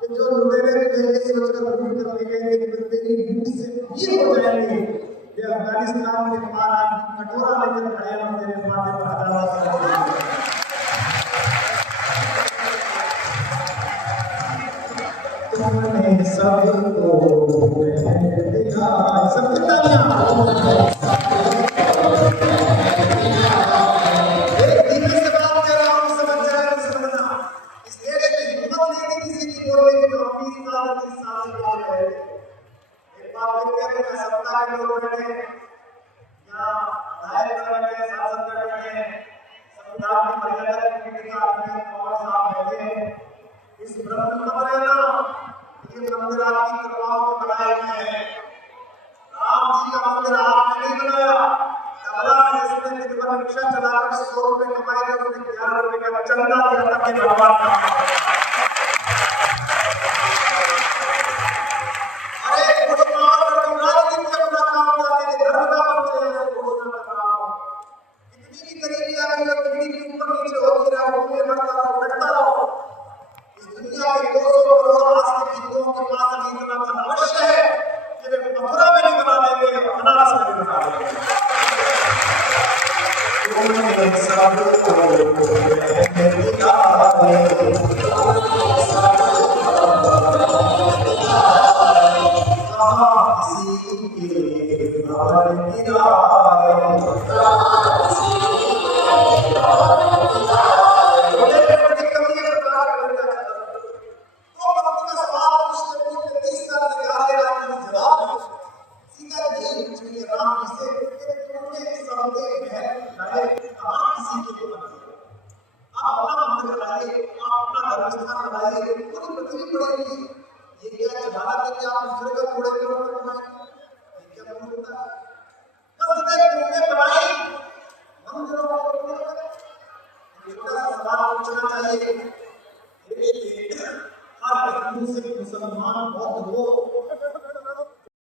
कि जो लुटेरे तुझे ये सोचकर लूट करने गए थे कि तेरी लूट से पीर हो जाएंगे, ये अफगानिस्तान के पार कटोरा लेकर खड़े हैं और तेरे माथे पर हजारों तुमने सबको दिया सबकी तालियां इस ब्रह्म कमरे ना ये मंदिर आपकी कृपाओं के बनाए हुए हैं। राम जी का मंदिर आपने नहीं बनाया, कमला ने जिसने दिन भर रिक्शा चलाकर 100 रुपए कमाए थे उसने 11 रुपए का चंदा दिया था कि भगवान का। अरे कुछ काम कर तुम राजनीति में अपना काम करते थे, धर्म का परिचय है घोषणा कर रहा हूं। इतनी भी गरीबी आ गई है, पीढ़ी के ऊपर नीचे होती रहा, घूमने बढ़ता रहो, बढ़ता रहो। दुनिया के 200 करोड़ आस्तिक हिंदुओं के पास अभी इतना धन अवश्य है कि वे मथुरा में नहीं बना देंगे, बनारस में नहीं बना देंगे। मुसलमान बौद्ध हो